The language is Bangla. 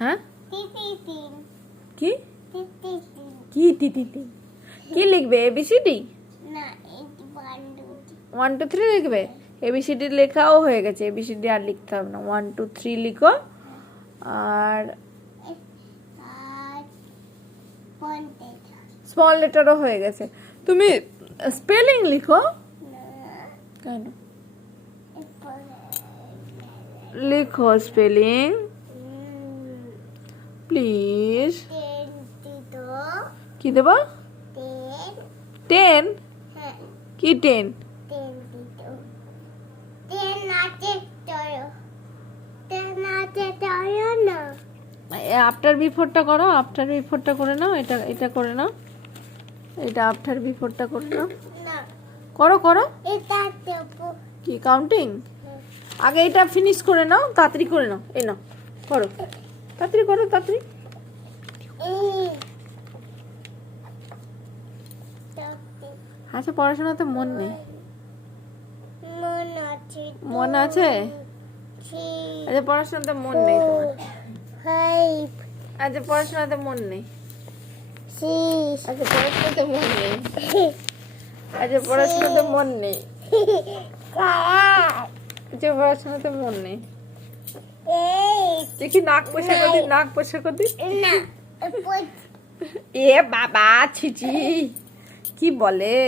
হ্যাঁ কি কি কি লিখবে এবিসিডি? 1 2 3 লিখবে। এবিসিডি লেখাও হয়ে গেছে, এবিসিডি আর লিখতে হবে না। 1 2 3 লিখো। আর স্মল লেটারও হয়ে গেছে। তুমি স্পেলিং লিখো। কেন? লিখো স্পেলিং প্লিজ। কি দেবো? 10? কি 10? আফটার বিফোরটা করো, আফটার বিফোরটা করে নাও। এটা এটা করে নাও, এটা আফটার বিফোরটা করে নাও। করো করো। কি কাউন্টিং? আগে এটা ফিনিশ করে নাও, তাড়াতাড়ি করে নাও। এই নাও করো, তাড়াতাড়ি করো, তাড়াতাড়ি। আচ্ছা, পড়াশোনাতে মন নেই? মন আছে? আচ্ছা, পড়াশোনাতে মন নেই তোমার? আচ্ছা, পড়াশোনাতে মন নেই? আচ্ছা, পড়াশোনাতে মন নেই? আচ্ছা, পড়াশোনাতে মন নেই? আচ্ছা, পড়াশোনাতে মন নেই? দেখি নাক পয়সা করতি, নাক পয়সা করতি। এ বাবা, ছিচি কি বলে।